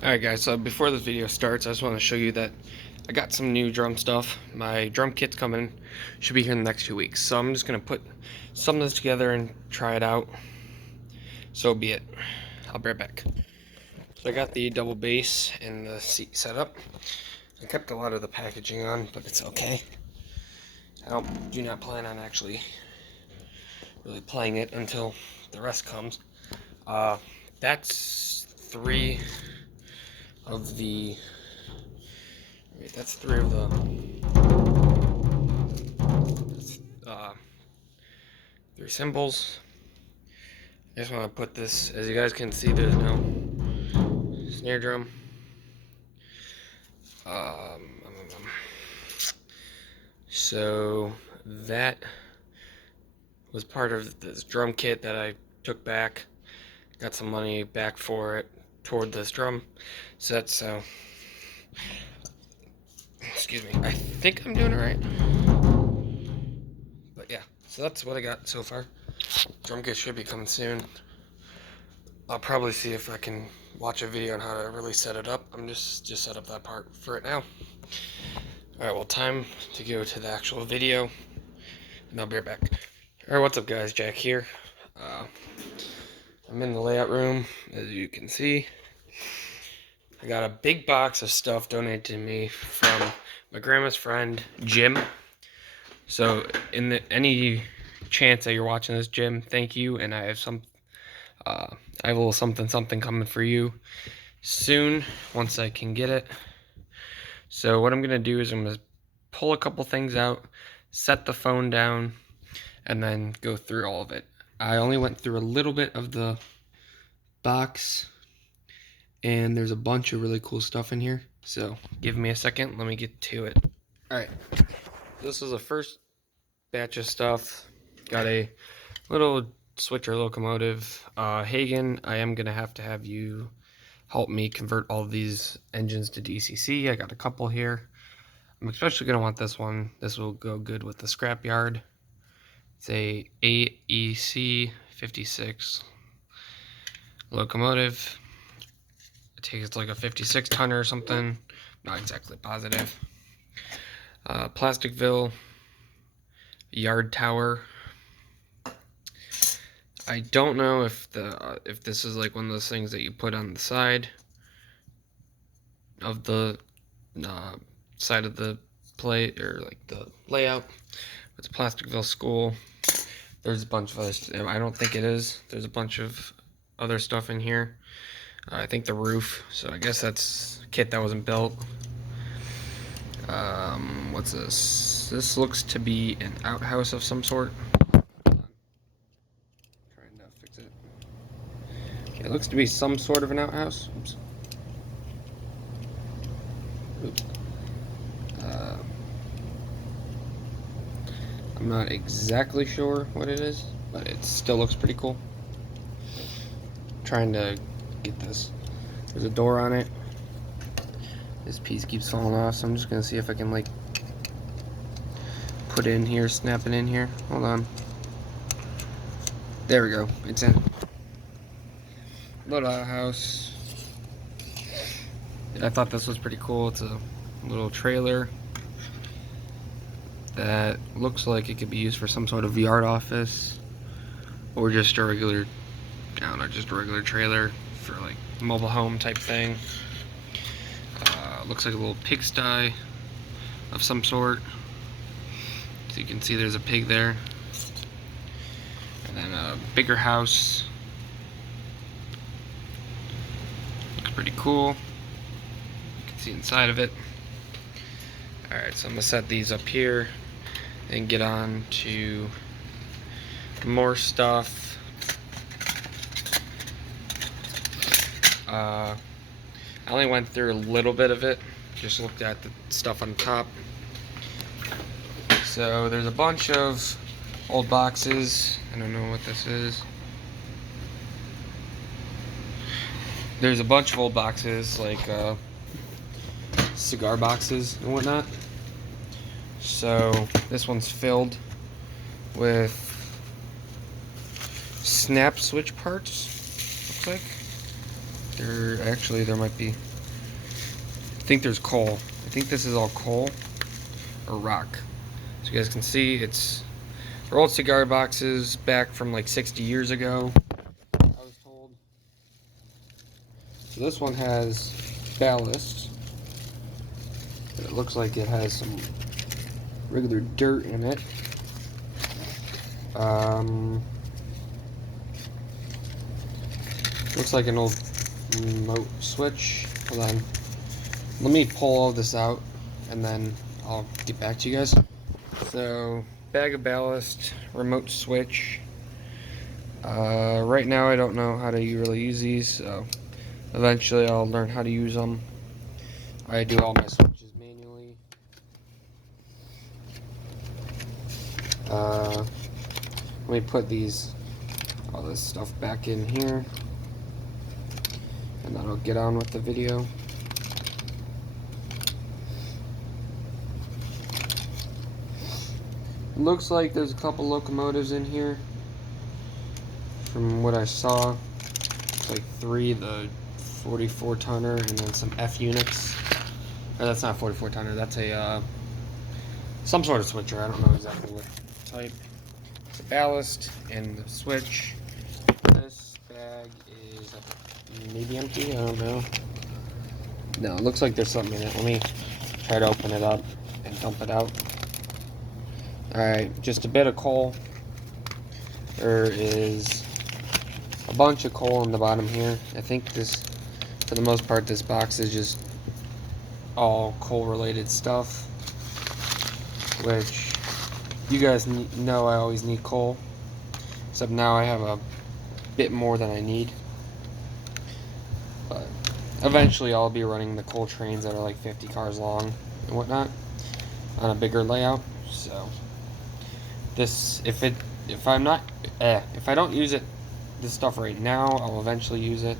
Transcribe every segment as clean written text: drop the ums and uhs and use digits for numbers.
Alright guys, so before this video starts, I just want to show you that I got some new drum stuff. My drum kit's coming, should be here in the next 2 weeks. So I'm just going to put some of this together and try it out. So be it. I'll be right back. So I got the double bass and the seat set up. I kept a lot of the packaging on, but it's okay. I do not plan on actually really playing it until the rest comes. That's three of the three cymbals. I just want to put this, as you guys can see, there's no snare drum. So that was part of this drum kit that I took back. Got some money back for it toward this drum set, so excuse me, I think I'm doing it right. But yeah, so that's what I got so far. Drum kit should be coming soon. I'll probably see if I can watch a video on how to really set it up. I'm just set up that part for it now. Alright, well, time to go to the actual video, and I'll be right back. Alright, what's up guys, Jack here. I'm in the layout room, as you can see. I got a big box of stuff donated to me from my grandma's friend, Jim. So, any chance that you're watching this, Jim, thank you, and I have I have a little something coming for you soon, once I can get it. So what I'm going to do is I'm going to pull a couple things out, set the phone down, and then go through all of it. I only went through a little bit of the box, and there's a bunch of really cool stuff in here. So give me a second, let me get to it. Alright, this is the first batch of stuff. Got a little switcher locomotive. Hagen, I am going to have you help me convert all of these engines to DCC. I got a couple here. I'm especially going to want this one. This will go good with the scrapyard. It's a AEC 56 locomotive. I think it's like a 56 tonner or something. Not exactly positive. Plasticville yard tower. I don't know if this is like one of those things that you put on the side of the side of the plate, or like the layout. It's a Plasticville school. There's a bunch of other, I don't think it is. There's a bunch of other stuff in here. I think the roof. So I guess that's a kit that wasn't built. What's this? This looks to be an outhouse of some sort. Trying to fix it. Okay, it looks to be some sort of an outhouse. Oops. Oops. I'm not exactly sure what it is, but it still looks pretty cool. Trying to get this. There's a door on it. This piece keeps falling off, so I'm just gonna see if I can like put it in here, snap it in here. Hold on. There we go. It's in. Little outhouse. I thought this was pretty cool. It's a little trailer that looks like it could be used for some sort of yard office, or just a regular, I don't know, just a regular trailer for like mobile home type thing. Looks like a little pigsty of some sort. So you can see there's a pig there. And then a bigger house. Looks pretty cool. You can see inside of it. Alright, so I'm going to set these up here and get on to more stuff. I only went through a little bit of it, just looked at the stuff on top. So there's a bunch of old boxes. I don't know what this is. There's a bunch of old boxes, like cigar boxes and whatnot. So this one's filled with snap switch parts, looks like. There might be think there's coal. I think this is all coal or rock. So you guys can see they're old cigar boxes back from like 60 years ago, I was told. So this one has ballast. It looks like it has some regular dirt in it. Looks like an old remote switch. Hold on. Let me pull all this out and then I'll get back to you guys. So, bag of ballast, remote switch. Right now I don't know how to really use these, so eventually I'll learn how to use them. I do all my switches manually. Let me put all this stuff back in here, and then I'll get on with the video. It looks like there's a couple locomotives in here. From what I saw, it's like 3, the 44 tonner, and then some F units. Or that's not 44 tonner, that's a some sort of switcher. I don't know exactly what type. It's a ballast and the switch. This bag is maybe empty, I don't know. No, it looks like there's something in it. Let me try to open it up and dump it out. Alright, just a bit of coal. There is a bunch of coal on the bottom here. I think this, for the most part, this box is just all coal related stuff, which you guys know I always need coal, except now I have a bit more than I need. But eventually I'll be running the coal trains that are like 50 cars long and whatnot on a bigger layout. So this, if I don't use it, this stuff right now, I'll eventually use it.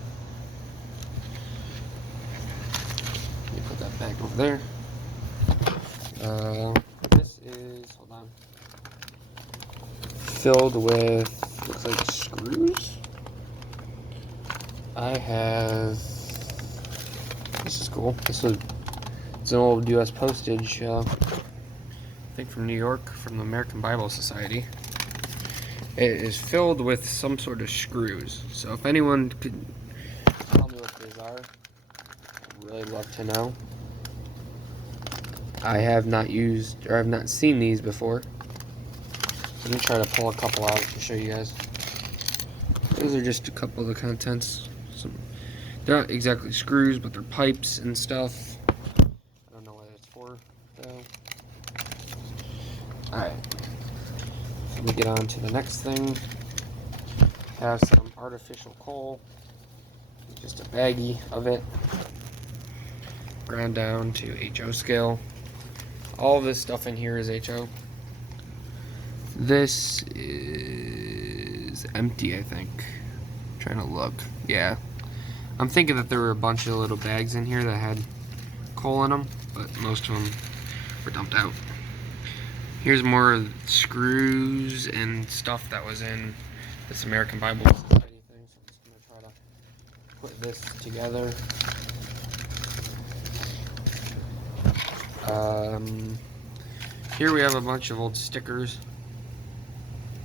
Let me put that back over there. This is, hold on, filled with, looks like screws. I have, this is cool. It's an old U.S. postage, I think from New York, from the American Bible Society. It is filled with some sort of screws. So if anyone could tell me what these are, I'd really love to know. I have not used, or I've not seen these before. Let me try to pull a couple out to show you guys. Those are just a couple of the contents. They're not exactly screws, but they're pipes and stuff. I don't know what it's for, though. Alright. Let me get on to the next thing. Have some artificial coal. Just a baggie of it. Ground down to HO scale. All of this stuff in here is HO. This is empty, I think. I'm trying to look. Yeah. I'm thinking that there were a bunch of little bags in here that had coal in them, but most of them were dumped out. Here's more screws and stuff that was in this American Bible Society thing. So I'm just going to try to put this together. Here we have a bunch of old stickers.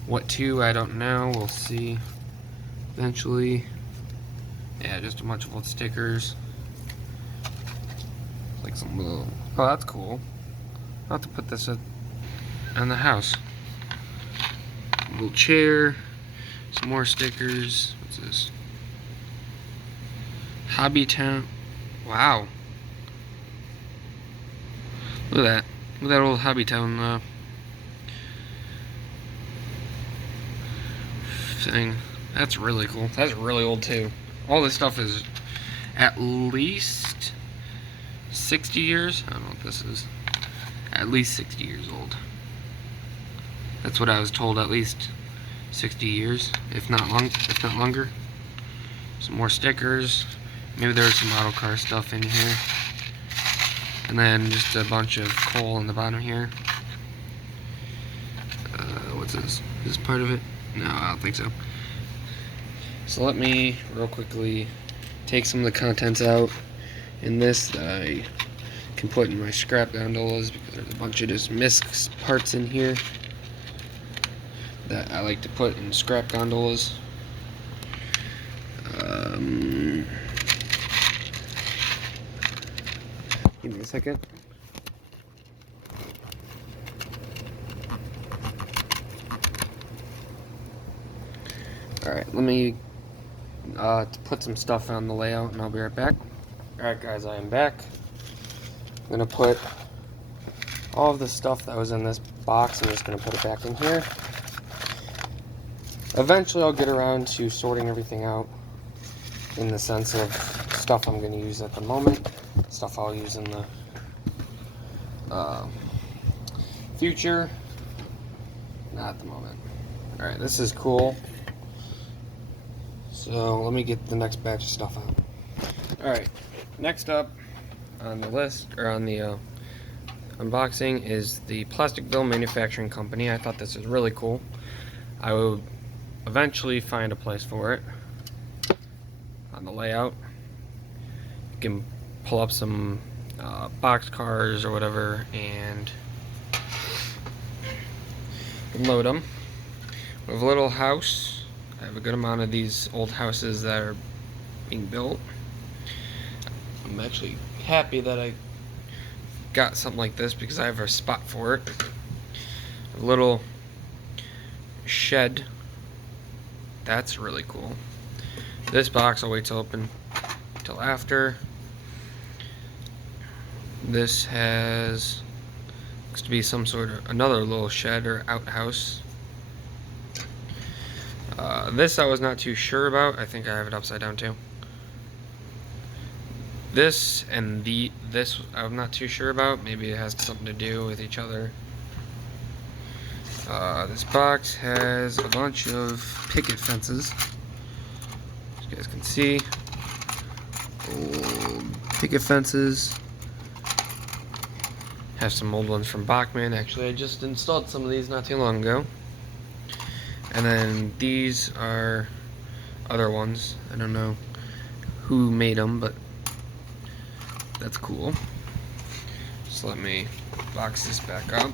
What to, I don't know. We'll see eventually. Yeah, just a bunch of old stickers. Like some little, oh, that's cool. I'll have to put this on the house. A little chair, some more stickers. What's this? Hobby Town. Wow. Look at that. Look at that old Hobby Town thing. That's really cool. That's really old too. All this stuff is at least 60 years. I don't know what this is. At least 60 years old. That's what I was told, at least 60 years, if not longer. Some more stickers. Maybe there's some auto car stuff in here. And then just a bunch of coal in the bottom here. What's this? Is this part of it? No, I don't think so. So let me real quickly take some of the contents out in this that I can put in my scrap gondolas, because there's a bunch of just misc parts in here that I like to put in scrap gondolas. Give me a second. Alright, let me put some stuff on the layout and I'll be right back. Alright guys, I am back. I'm gonna put all of the stuff that was in this box, I'm just gonna put it back in here. Eventually I'll get around to sorting everything out in the sense of stuff I'm gonna use at the moment, stuff I'll use in the future, not at the moment. Alright, this is cool. So let me get the next batch of stuff out. Alright, next up on the list, or on the unboxing, is the Plastic Bill Manufacturing Company. I thought this was really cool. I will eventually find a place for it on the layout. You can pull up some box cars or whatever and load them. We have a little house. I have a good amount of these old houses that are being built. I'm actually happy that I got something like this because I have a spot for it. A little shed. That's really cool. This box I'll wait to open till after. This looks to be some sort of another little shed or outhouse. This I was not too sure about. I think I have it upside down too. This and this I'm not too sure about. Maybe it has something to do with each other. This box has a bunch of picket fences. As you guys can see, old picket fences. Have some old ones from Bachman. Actually, I just installed some of these not too long ago. And then these are other ones. I don't know who made them, but that's cool. So let me box this back up.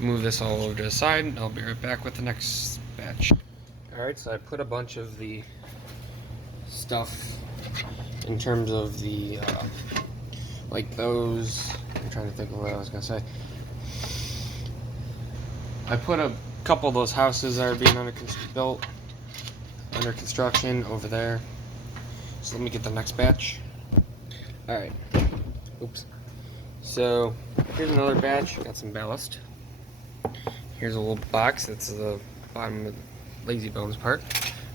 Move this all over to the side, and I'll be right back with the next batch. Alright, so I put a bunch of the stuff in terms of the, like those, I'm trying to think of what I was going to say. I put a couple of those houses that are being built under construction over there. So let me get the next batch. Alright. Oops. So here's another batch. Got some ballast. Here's a little box. That's the bottom of the lazy bones part.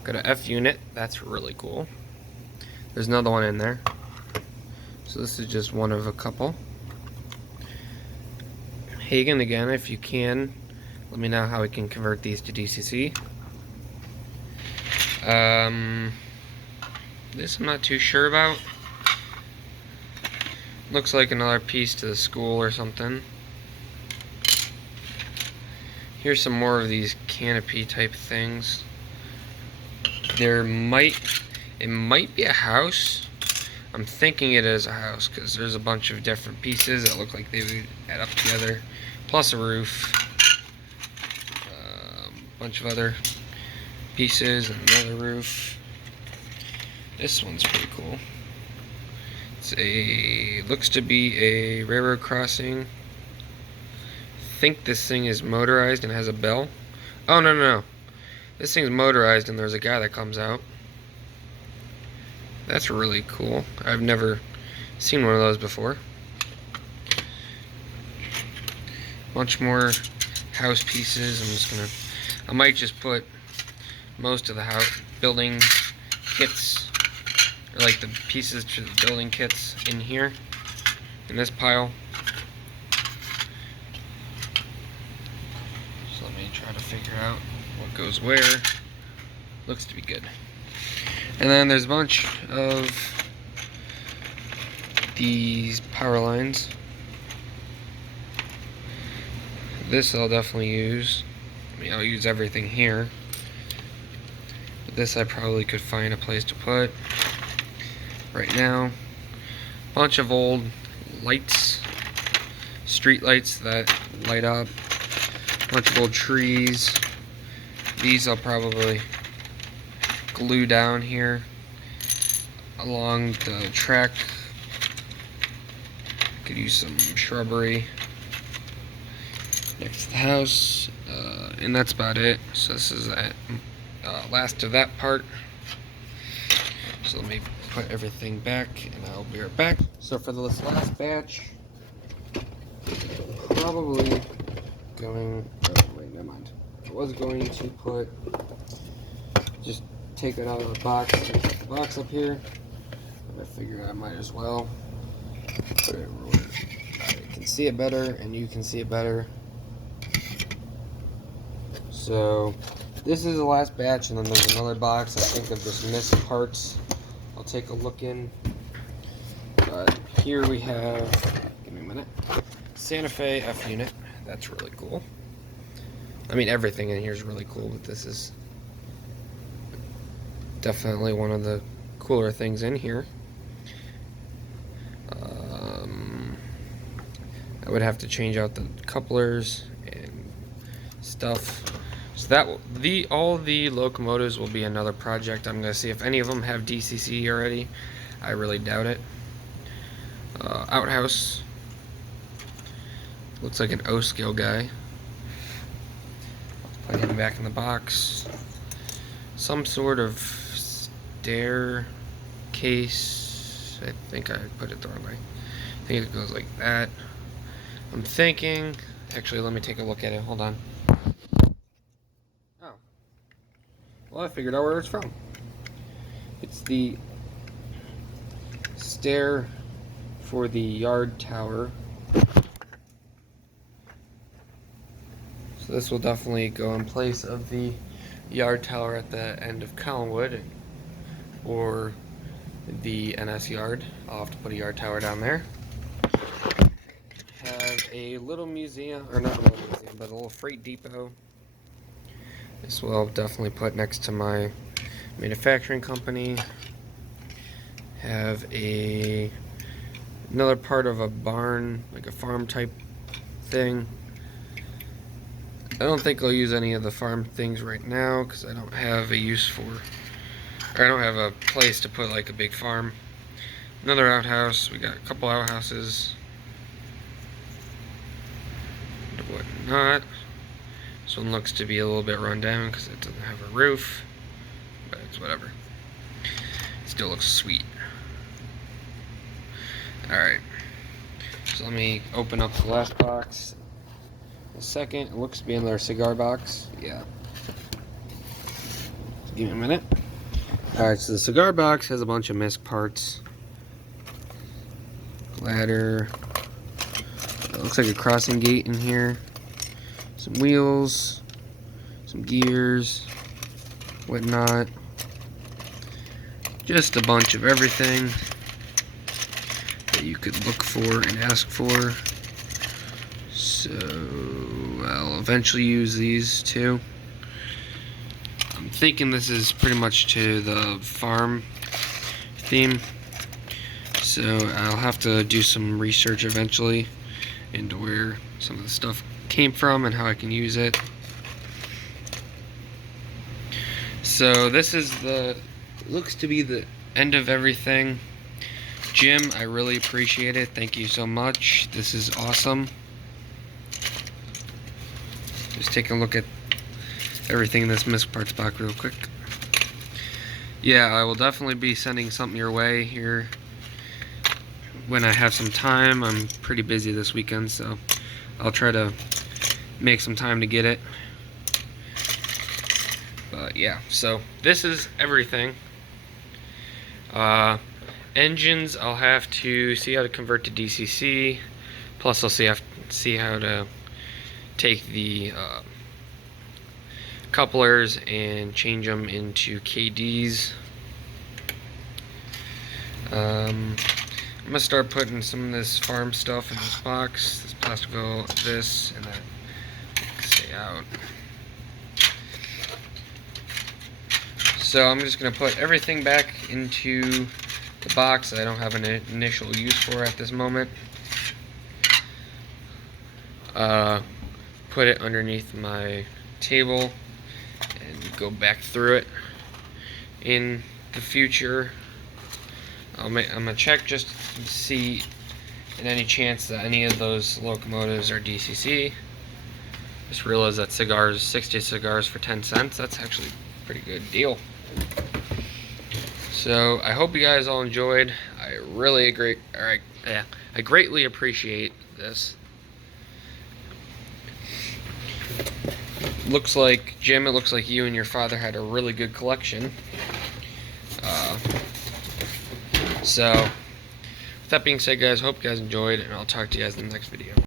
Got a F unit. That's really cool. There's another one in there. So this is just one of a couple. Hagen again, if you can. Let me know how we can convert these to DCC. This I'm not too sure about. Looks like another piece to the school or something. Here's some more of these canopy type things. It might be a house. I'm thinking it is a house because there's a bunch of different pieces that look like they would add up together. Plus a roof. Bunch of other pieces and another roof. This one's pretty cool. Looks to be a railroad crossing. I think this thing is motorized and has a bell. Oh no. This thing's motorized and there's a guy that comes out. That's really cool. I've never seen one of those before. Bunch more house pieces. I might just put most of the house building kits, or like the pieces to the building kits, in here, in this pile. So let me try to figure out what goes where. Looks to be good. And then there's a bunch of these power lines. This I'll definitely use. I'll use everything here. But this I probably could find a place to put right now. bunch of old lights, street lights that light up, bunch of old trees. These I'll probably glue down here along the track. Could use some shrubbery next to the house, and that's about it. So this is that last of that part. So let me put everything back, and I'll be right back. So for this last batch, probably going. Oh wait, never mind. I was going to just take it out of the box and put the box up here, but I figured I might as well put it where I can see it better and you can see it better. So this is the last batch, and then there's another box I think of just missed parts I'll take a look in. But here we have, give me a minute, Santa Fe F unit. That's really cool. I mean, everything in here is really cool, but this is definitely one of the cooler things in here. I would have to change out the couplers and stuff. So that all the locomotives will be another project. I'm gonna see if any of them have DCC already. I really doubt it. Outhouse looks like an O scale guy. Put him back in the box. Some sort of staircase. I think I put it the wrong way. I think it goes like that. I'm thinking. Actually, let me take a look at it. Hold on. Oh. Well, I figured out where it's from. It's the stair for the yard tower. So this will definitely go in place of the yard tower at the end of Collinwood, or the NS yard. I'll have to put a yard tower down there. Have a little museum, or not a little museum, but a little freight depot. This will definitely put next to my manufacturing company. Have another part of a barn, like a farm type thing. I don't think I'll use any of the farm things right now because I don't have a use for, or I don't have a place to put like a big farm. Another outhouse. We got a couple outhouses. And whatnot. This one looks to be a little bit run down because it doesn't have a roof, but it's whatever. It still looks sweet. Alright, so let me open up the last box. A second, it looks to be another cigar box. Yeah. Give me a minute. Alright, so the cigar box has a bunch of missed parts. Ladder. It looks like a crossing gate in here. Some wheels. Some gears. Whatnot. Just a bunch of everything that you could look for and ask for. So I'll eventually use these too. I'm thinking this is pretty much to the farm theme, so I'll have to do some research eventually into where some of the stuff came from and how I can use it. So this is looks to be the end of everything. Jim, I really appreciate it. Thank you so much. This is awesome. Just take a look at everything in this missed parts box real quick. Yeah, I will definitely be sending something your way here when I have some time. I'm pretty busy this weekend, so I'll try to make some time to get it. But yeah, so this is everything. Engines, I'll have to see how to convert to DCC. Plus, I'll see how to take the couplers and change them into KDs. I'm gonna start putting some of this farm stuff in this box. This plastic will, this, and that stay out. So I'm just gonna put everything back into the box I don't have an initial use for at this moment. Put it underneath my table and go back through it. In the future, I'm gonna check just to see in any chance that any of those locomotives are DCC. Just realized that 60 cigars for 10 cents, that's actually a pretty good deal. So I hope you guys all enjoyed. I greatly appreciate this. Looks like, Jim, it looks like you and your father had a really good collection. So with that being said, guys, hope you guys enjoyed, and I'll talk to you guys in the next video.